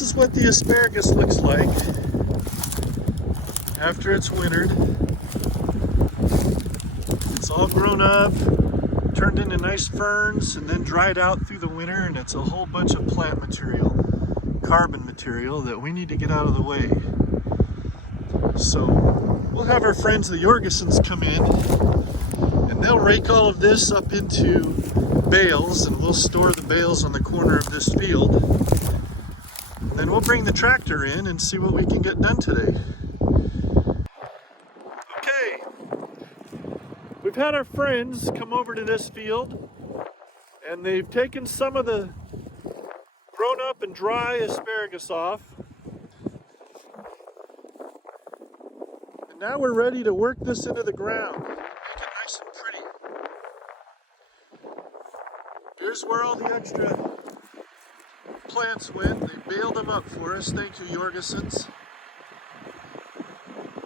this is what the asparagus looks like after it's wintered. It's all grown up, turned into nice ferns, and then dried out through the winter, and it's a whole bunch of plant material, carbon material that we need to get out of the way. So we'll have our friends the Jorgensen's come in, and they'll rake all of this up into bales, and we'll store the bales on the corner of this field. And then we'll bring the tractor in and see what we can get done today. Okay, we've had our friends come over to this field, and they've taken some of the grown up and dry asparagus off. And now we're ready to work this into the ground, make it nice and pretty. Here's where all the extra plants went. They baled them up for us. Thank you, Jorgensen's.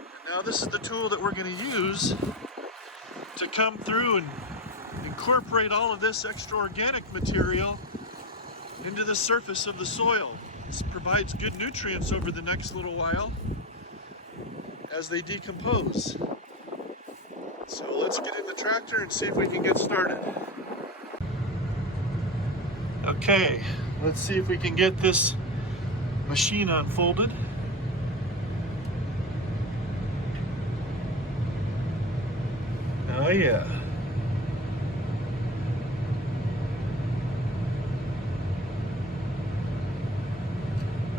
And now this is the tool that we're going to use to come through and incorporate all of this extra organic material into the surface of the soil. This provides good nutrients over the next little while as they decompose. So let's get in the tractor and see if we can get started. Okay, let's see if we can get this machine unfolded. Oh yeah.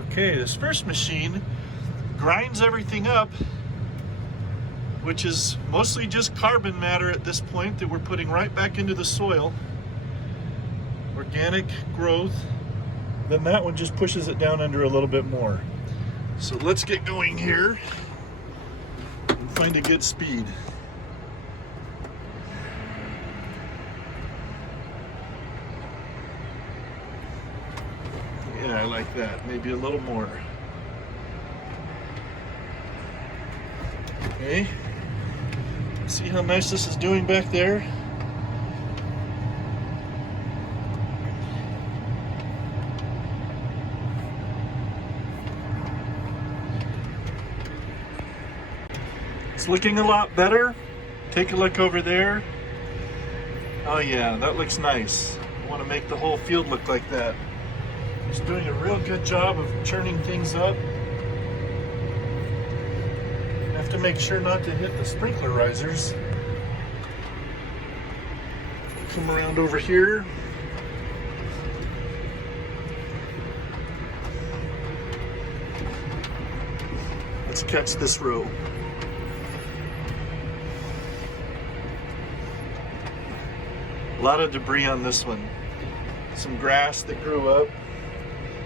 Okay, this first machine grinds everything up, which is mostly just carbon matter at this point that we're putting right back into the soil. Organic growth. Then that one just pushes it down under a little bit more. So let's get going here and find a good speed. Yeah, I like that. Maybe a little more. Okay. See how nice this is doing back there? It's looking a lot better. Take a look over there. Oh yeah, that looks nice. I want to make the whole field look like that. It's doing a real good job of churning things up. Have to make sure not to hit the sprinkler risers. Come around over here. Let's catch this row. A lot of debris on this one. Some grass that grew up.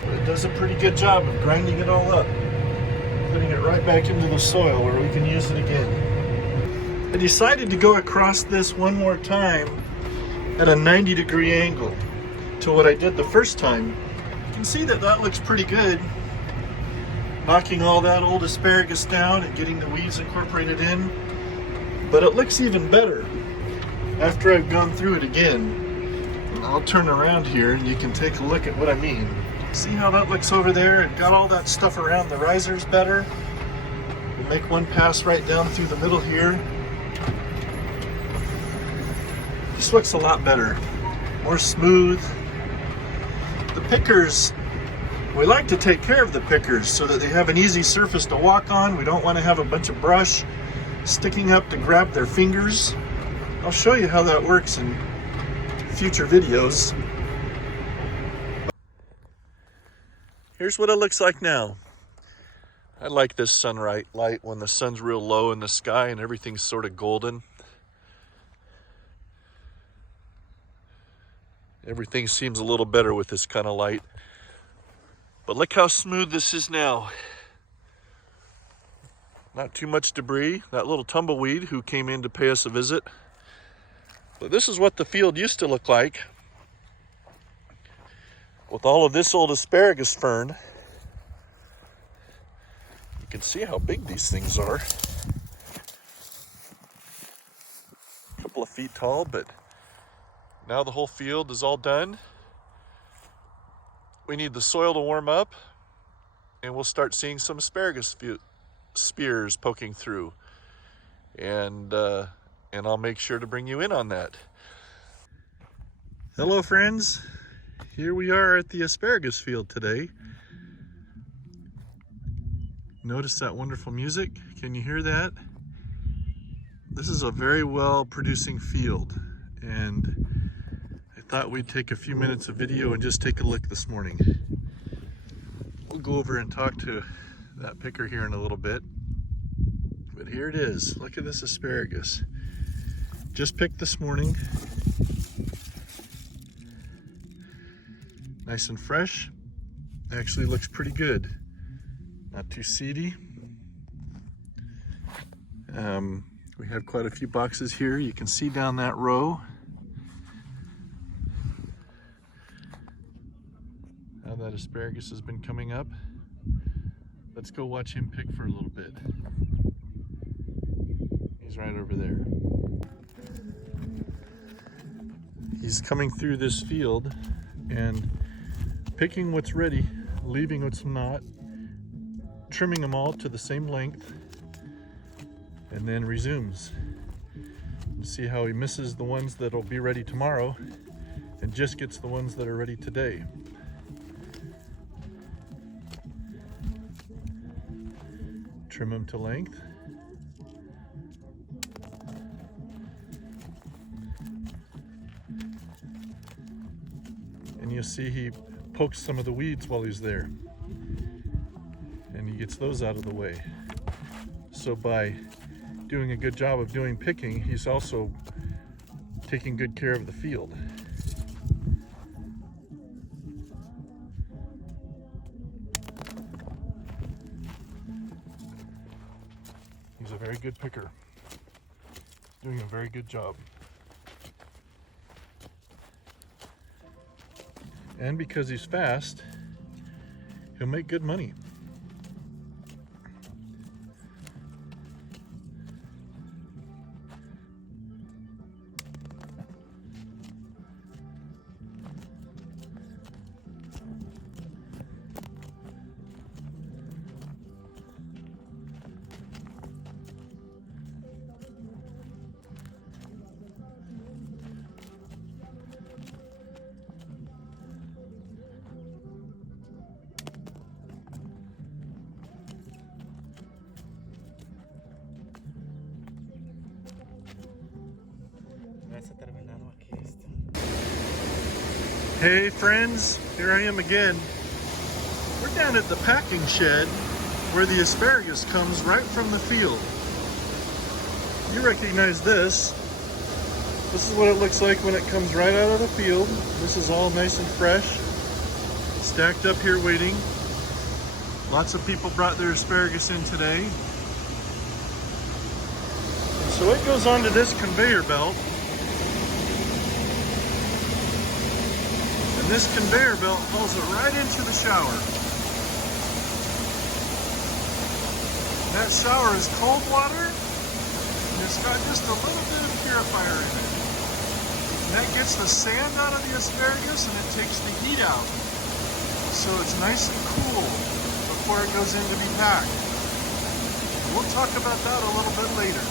But it does a pretty good job of grinding it all up. Putting it right back into the soil where we can use it again. I decided to go across this one more time at a 90-degree angle to what I did the first time. You can see that that looks pretty good. Knocking all that old asparagus down and getting the weeds incorporated in. But it looks even better after I've gone through it again. I'll turn around here and you can take a look at what I mean. See how that looks over there? It got all that stuff around the risers better. We'll make one pass right down through the middle here. This looks a lot better. More smooth. The pickers, we like to take care of the pickers so that they have an easy surface to walk on. We don't want to have a bunch of brush sticking up to grab their fingers. I'll show you how that works in future videos. Here's what it looks like now. I like this sunlight light when the sun's real low in the sky and everything's sort of golden. Everything seems a little better with this kind of light. But look how smooth this is now. Not too much debris. That little tumbleweed who came in to pay us a visit. But this is what the field used to look like with all of this old asparagus fern. You can see how big these things are. A couple of feet tall, but now the whole field is all done. We need the soil to warm up, and we'll start seeing some asparagus spears poking through. And I'll make sure to bring you in on that. Hello friends, here we are at the asparagus field today. Notice that wonderful music? Can you hear that? This is a very well producing field, and I thought we'd take a few minutes of video and just take a look this morning. We'll go over and talk to that picker here in a little bit. But here it is. Look at this asparagus. Just picked this morning. Nice and fresh. Actually looks pretty good. Not too seedy. We have quite a few boxes here. You can see down that row how that asparagus has been coming up. Let's go watch him pick for a little bit. He's right over there. He's coming through this field and picking what's ready, leaving what's not, trimming them all to the same length, and then resumes. You see how he misses the ones that'll be ready tomorrow and just gets the ones that are ready today. Trim them to length. And you'll see he pokes some of the weeds while he's there, and he gets those out of the way. So by doing a good job of doing picking, he's also taking good care of the field. He's a very good picker, doing a very good job. And because he's fast, he'll make good money. Hey friends, here I am again. We're down at the packing shed where the asparagus comes right from the field. You recognize this. This is what it looks like when it comes right out of the field. This is all nice and fresh, stacked up here waiting. Lots of people brought their asparagus in today. And so it goes onto this conveyor belt. This conveyor belt hauls it right into the shower. That shower is cold water, and it's got just a little bit of purifier in it. And that gets the sand out of the asparagus and it takes the heat out. So it's nice and cool before it goes in to be packed. We'll talk about that a little bit later.